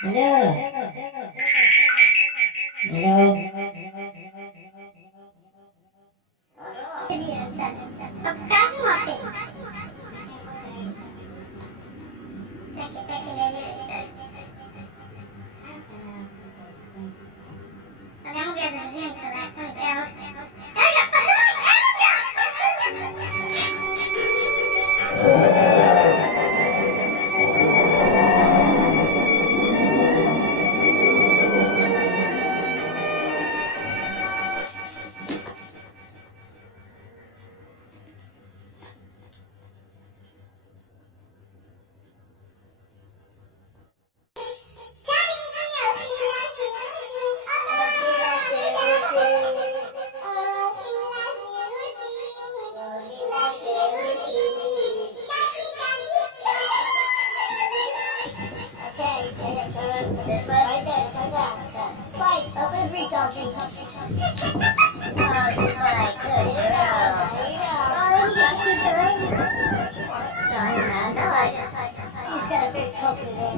Halo, halo. Jadi Ustaz, kamu apa? Cek ini Ustaz. Kamu biar aja kalau this way, right there, so that. Spike, open his recall drink. Oh, Spike, good girl. Oh, you got to girl. No, I just, he's got a big poke in there.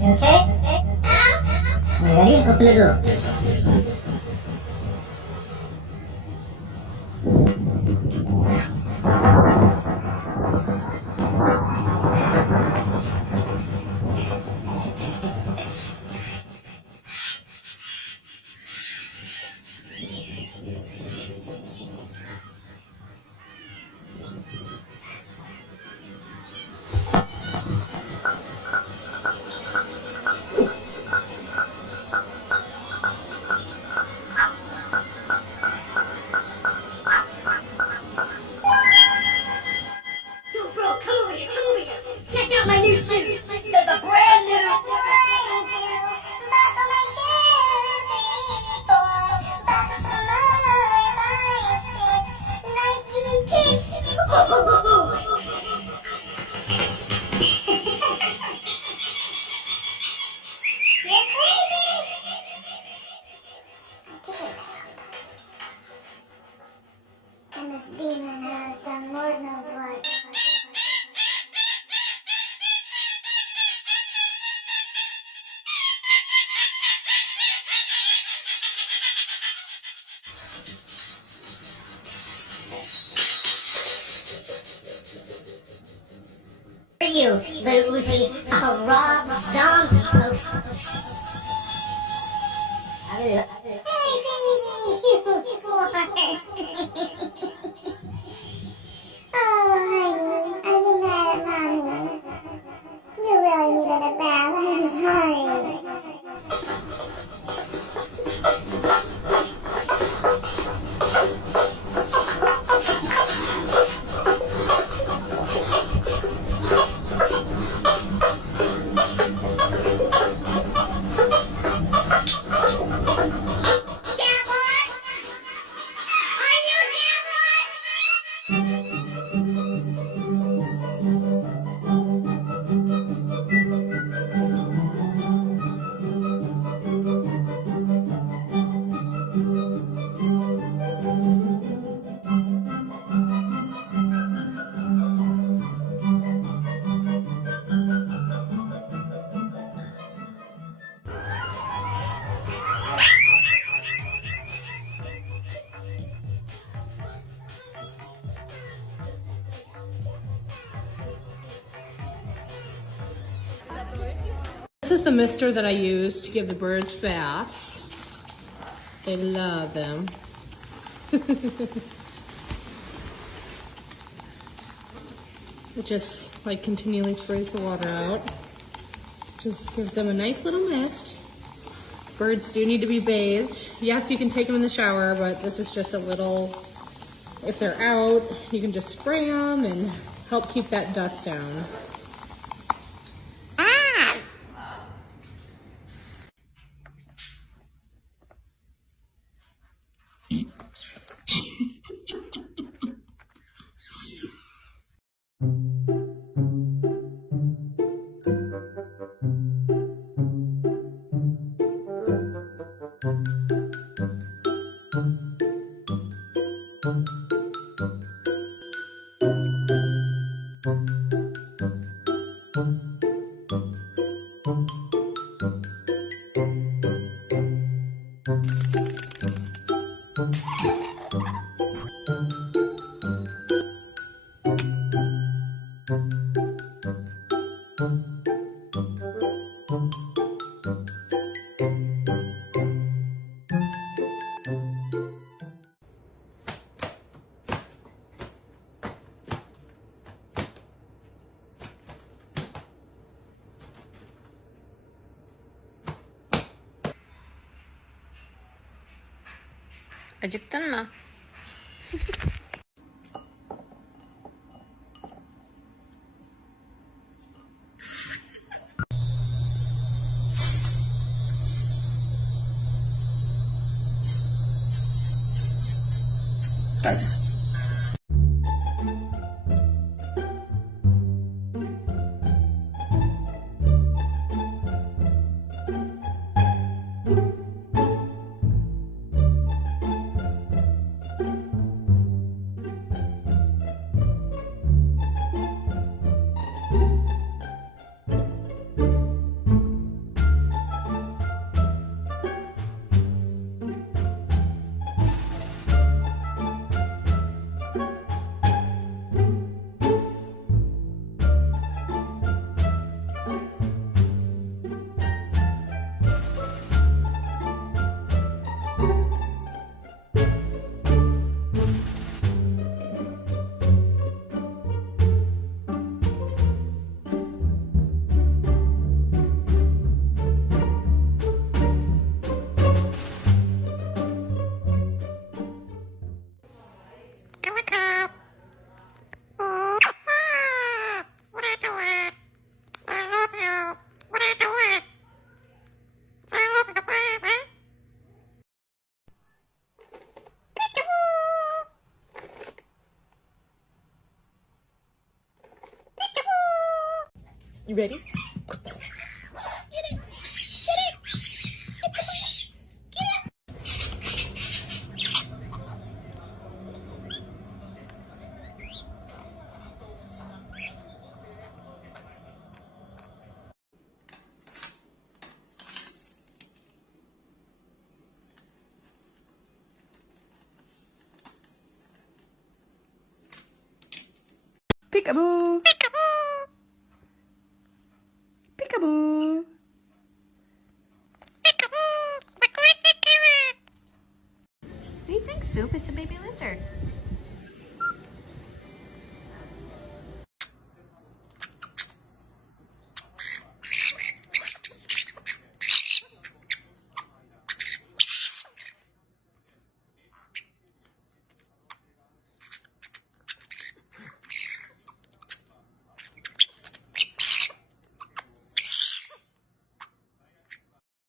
Okay? Ready? Open the door. this demon has done Lord knows what. You, little Lucy, a raw zombie, folks. Hey, baby! Oh, honey, are you mad at mommy? You really needed a bath. I'm sorry. This is the mister that I use to give the birds baths. They love them. It just like continually sprays the water out. Just gives them a nice little mist. Birds do need to be bathed. Yes, you can take them in the shower, but this is just a little, if they're out, you can just spray them and help keep that dust down. Acıktın mı? You ready? Peekaboo. Peekaboo. What do you think, Soup? It's a baby lizard.